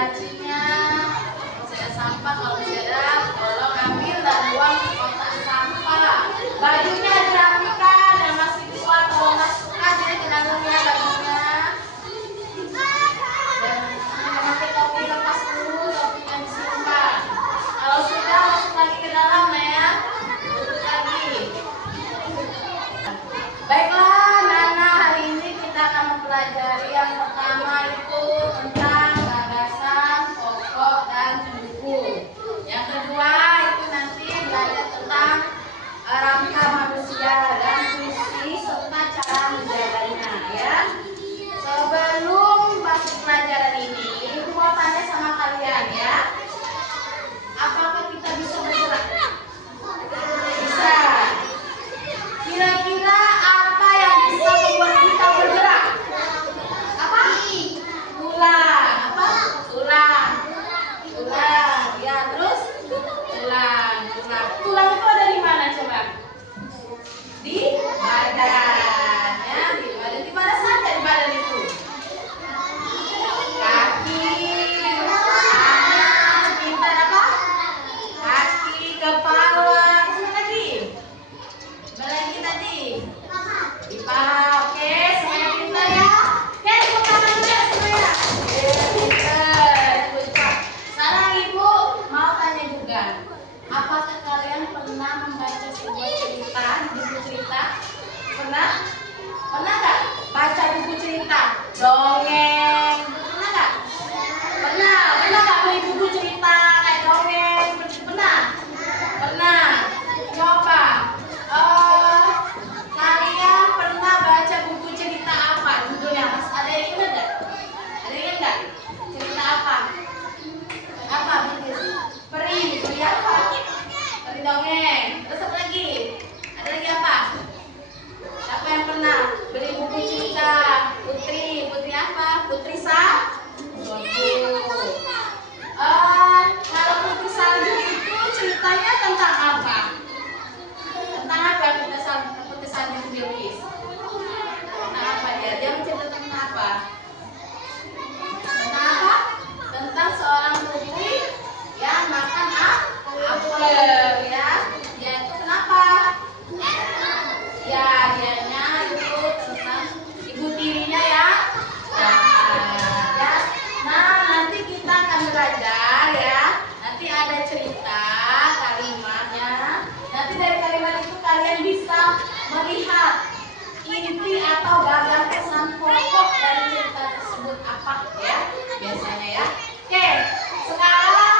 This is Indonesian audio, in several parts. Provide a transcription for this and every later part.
lacinya. Saya sampah kalau masih ada, tolong ambil dan buang ke kotak sampah. Bajunya dirapikan, yang masih kuat kalau masukkan jadi ke dalamnya bajunya. Dan memakai topi lepas dulu, topinya disimpan. Kalau sudah masuk lagi ke dalam ya, tutup lagi. Baiklah, Nana, hari ini kita akan mempelajari yang pertama itu tentang gagasan, pokok, dan pendukung. Yang kedua itu nanti belajar tentang rangka manusia dan fungsi serta cara menjaganya ya. Sebelum masuk pelajaran ini, Ibu mau tanya sama kalian ya. Apakah kita bisa bergerak? Bisa. Kira-kira apa yang bisa membuat kita bergerak? Apa? Tulang. Apa? Tulang. Tulang. Ya, terus tulang. Tulang itu ada di mana coba? Di badan. Ya, di badan. Di mana saja di badan itu? Kaki, tangan, pintar apa? Kaki, kepala, mana lagi? Mana lagi tadi? Di paha. Oke, semuanya pintar ya. Oke, tepuk tangan dulu ya semuanya. Pintar. Sekarang Ibu mau tanya juga. Apakah kalian pernah membaca sebuah cerita, buku cerita? Pernah? Pernah nggak baca buku cerita? Dongeng? Pernah nggak? Pernah. Pernah nggak beli buku cerita kayak dongeng? Pernah? Pernah. Coba. Kalian pernah baca buku cerita apa? Judulnya Mas? Ada yang ingat nggak? Ada yang ingat nggak? Cerita apa? Apa? Peri. Peri apa? Peri dongeng. Terus apa lagi? Ada lagi apa? Siapa yang pernah beli buku cerita? Putri. Putri apa? Putri Salju. Kalau Putri Salju itu ceritanya tentang apa? Tentang apa Putri Salju itu dilukis? Tentang apa dia? Dia menceritakan tentang apa? Tentang apa? Tentang seorang putri yang makan apel ya. Dia itu kenapa? Ya, dianya itu tentang ibu tirinya ya. Ya. Nah, nanti kita akan belajar ya. Nanti ada cerita kalimatnya. Nanti dari kalimat itu kalian bisa melihat inti atau gagasan pokok dari cerita tersebut apa ya biasanya ya. Oke, sekarang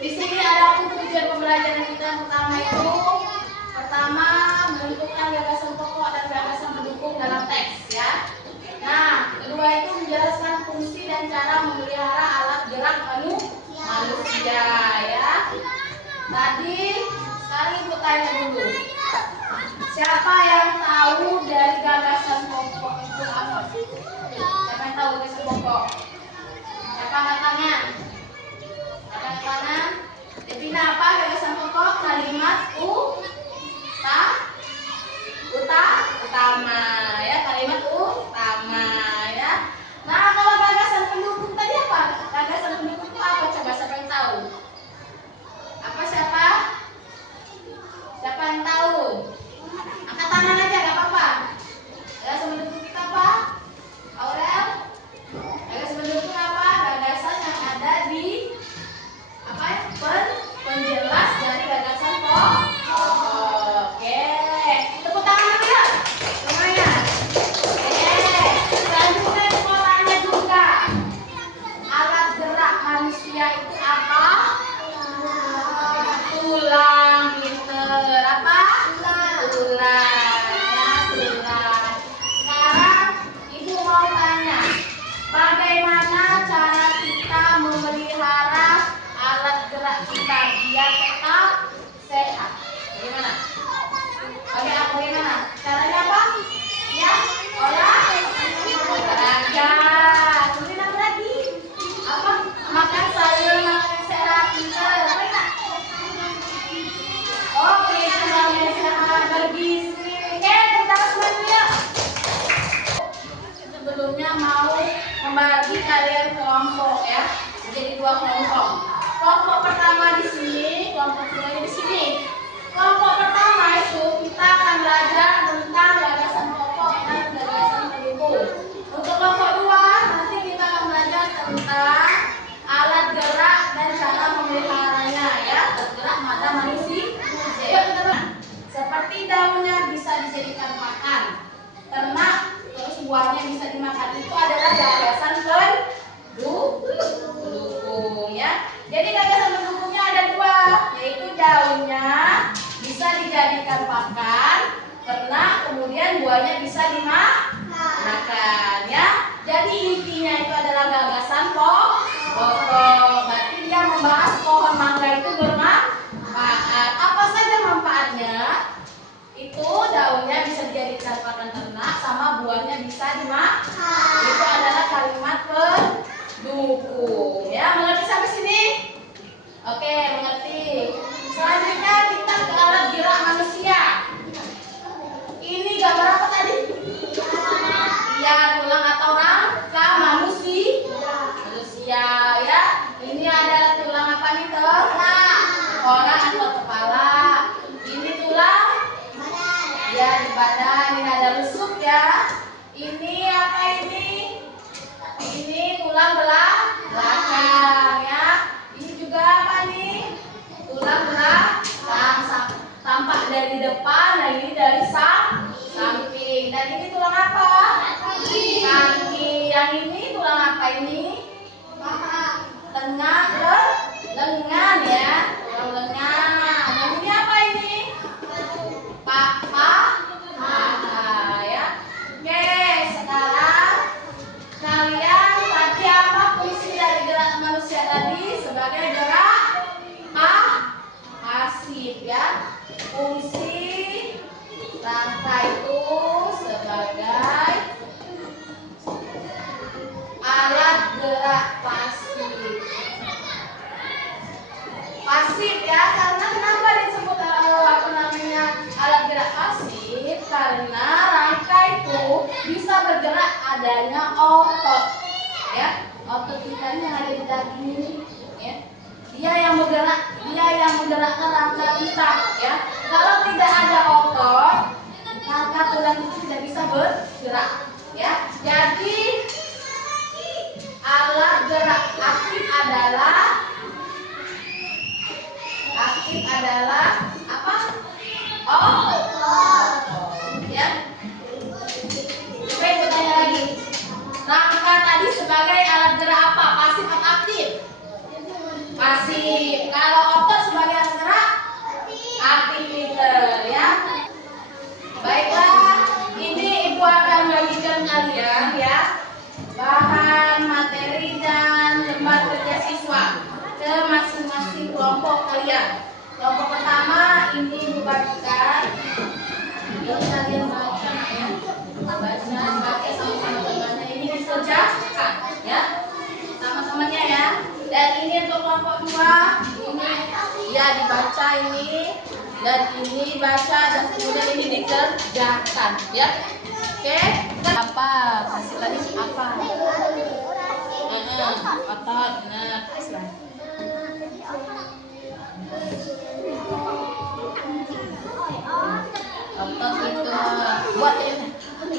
di sini ada tujuan pembelajaran kita yang pertama itu menentukan gagasan pokok dan gagasan pendukung dalam teks ya. Nah, kedua itu menjelaskan fungsi dan cara memelihara alat gerak manusia ya. Tadi sekarang Ibu tanya dulu. Siapa yang tahu dari gagasan pokok itu apa? Siapa yang tahu gagasan pokok? Siapa angkat tangan? Angkat tangan. Devina apa gagasan pokok? Kalimat utama ya, kalimat utama ya. Nah, kalau gagasan pendukung tadi apa? Gagasan pendukung itu apa? Coba siapa yang tahu? Apa siapa? Siapa yang tahu? Angkat tangan aja, gak apa-apa. Gagasan pendukung kita apa? Aurel? Gagasan pendukung apa? Gagasan yang ada di apa ya? Penjelas dari gagasan pokok. Oke. Tepuk tangan dulu ya. Semuanya. Oke. Selanjutnya mau tanya juga. Alat gerak manusia itu apa? Tulang. Pinter. Apa? Tulang. Ya, tulang. Sekarang Ibu mau tanya, bagaimana cara kita memelihara alat gerak kita biar tetap sehat? Bagaimana? Bagaimana? Caranya apa? Ya, olahraga. Kemudian apa lagi? Apa? Makan sayur, makan kelompok ya. Jadi 2 kelompok. Kelompok pertama di sini, kelompok kedua di sini. Kelompok pertama itu kita akan belajar tentang gagasan pokok dan gagasan pendukung. Untuk kelompok 2 nanti kita akan belajar tentang alat gerak dan cara memeliharanya ya, tergerak pada manusia. Yuk teman-teman. Seperti daunnya bisa dijadikan pakan, ternak, terus buahnya bisa dimakan. Itu adalah gagasan pendukung ya. Jadi gagasan pendukungnya ada 2, yaitu daunnya bisa dijadikan pakan, ternak, kemudian buahnya bisa dimakan ya. Jadi intinya itu adalah gagasan pokok. Berarti dia membahas pohon mangga itu bermanfaat. Apa saja manfaatnya? Itu daunnya bisa dijadikan pakan ternak, sama buahnya bisa dimakan. Itu adalah kalimat pendukung ya. Mengerti sampai sini? Oke, mengerti. Selanjutnya kita ke alat gerak manusia. Ini gambar apa tadi? Iya, tulang atau rangka manusia ya. Ini adalah tulang apa nih, orang atau kepala. Ini tulang ya di badan. Ini ada rusuk ya. Ini apa ini? Ini tulang belakang ya. Ini juga apa nih? Tulang belakang, tampak dari depan. Nah ini dari samping. Dan ini tulang apa? Kaki. Yang ini tulang apa ini? Tengah lengan ya. Tulang lengan. Yang ini apa ini? Paha ya. Oke, sekarang kalian tadi apa fungsi dari gerak manusia tadi? Sebagai gerak pasif ya. Fungsi rangka itu sebagai alat gerak pasif. Pasif ya, karena kenapa disebut alat gerak pasif? Karena rangka itu bisa bergerak adanya otot ya. Otot kita ini yang ada di daging ini ya. Dia yang menggerakkan rangka kita ya. Kalau tidak ada otot, rangka tulang itu tidak bisa bergerak ya. Jadi alat gerak aktif adalah apa? Otot ya. Coba ibu tanya lagi. Rangka tadi sebagai alat gerak apa? Pasif atau aktif? Pasif. Kalau otot sebagai alat gerak aktif ya. Baiklah, ini ibu akan bagikan kalian ya bahan materi dan lembar kerja siswa ke masing-masing kelompok kalian. Kelompok pertama ini ibu bagikan. Ini kalian baca ya. Baca sama teman-temannya, ini dikerjakan ya. Sama-temannya ya. Dan ini untuk kelompok 2, ini ya dibaca ini, dan ini baca, dan kemudian ini dikerjakan ya. Oke, apa? Hasil tadi apa? Otot, benar. Otot itu buat ya.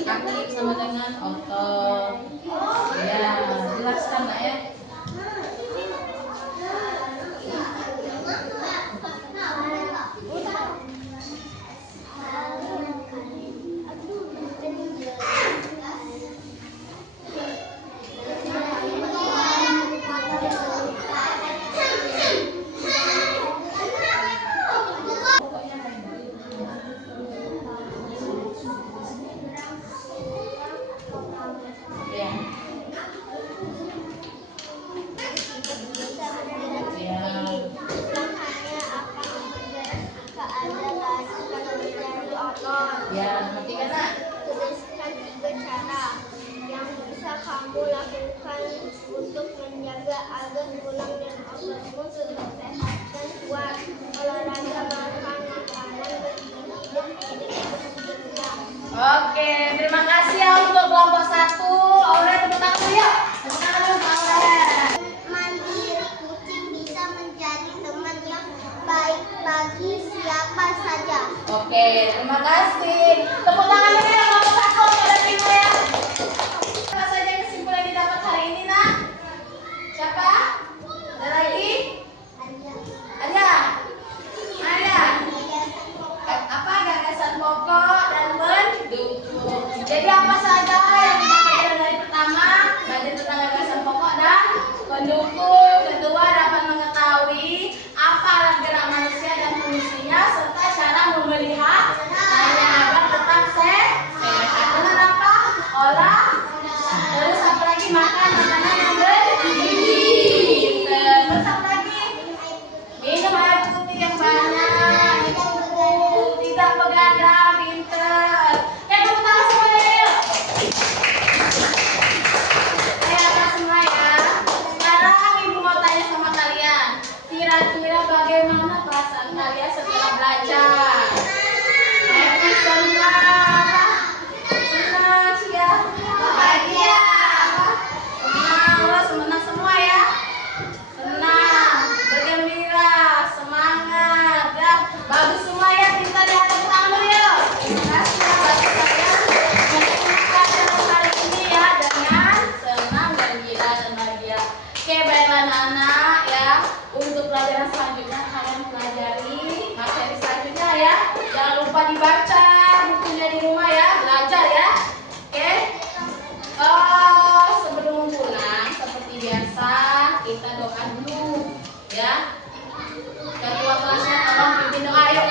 Kaki sama dengan otot. Ya, jelaskan Mbak ya. Ya, ngerti kan nak? Tuliskan 3 cara yang bisa kamu lakukan untuk menjaga agar tulang dan ototmu tetap sehat dan kuat. Olahraga, makan makanan bergizi, tidak berlebihan. Oke, terima kasih ya untuk kelompok 1. Aurel, tepuk tangan dulu yuk. Tepuk tangan dulu, Aurel. kasih. Tepuk tangan dulu ya, Bapak Sako, pada Ibu ya. Apa saja kesimpulan yang didapat hari ini, nak? Siapa? Ada lagi? Ada? Ada? Apa gagasan pokok dan pendukung. Jadi apa saja yang kita pelajari dari pertama, belajar tentang gagasan pokok dan pendukung. Kedua, dapat mengetahui apa alat gerak manusia dan fungsinya serta cara memeliharanya agar tetap sehat. Dengan apa? Olah. Terus apa lagi? Makan makanan yang bergizi. Terus apa lagi? Minum air putih yang banyak. Tidak begadang, pinter. Tepuk tangan semuanya yuk. Apa semua ya. Sekarang Ibu mau tanya sama kalian. Kira-kira bagaimana perasaan kalian setelah belajar? Happy, senang, senang ya, bahagia, senang semua ya. Senang, bergembira, semangat, ya. Bagus semua ya, kita lihat tepuk tangan dulu yuk. Terima kasih ya bagi kalian mendengarkan pelajaran hari ini ya dengan senang, gembira dan bahagia. Oke, baiklah anak-anak ya. Untuk pelajaran selanjutnya kalian pelajari materi selanjutnya ya. Jangan lupa dibaca bukunya di rumah ya, belajar ya. Oke. Sebelum pulang seperti biasa kita doa dulu ya. Ketua kelasnya tolong pimpin doa yuk.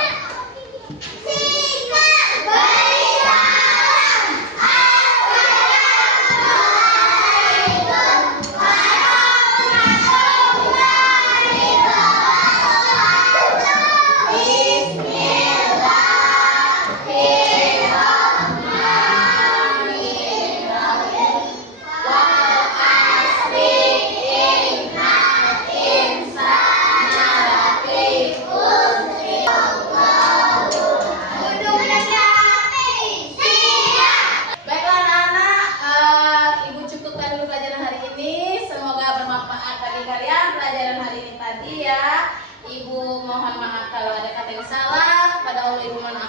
Baiklah anak-anak, Ibu cukupkan dulu pelajaran hari ini. Semoga bermanfaat bagi kalian pelajaran hari ini tadi ya. Ibu mohon maaf kalau ada kata yang salah. Pada Allah Ibu mohon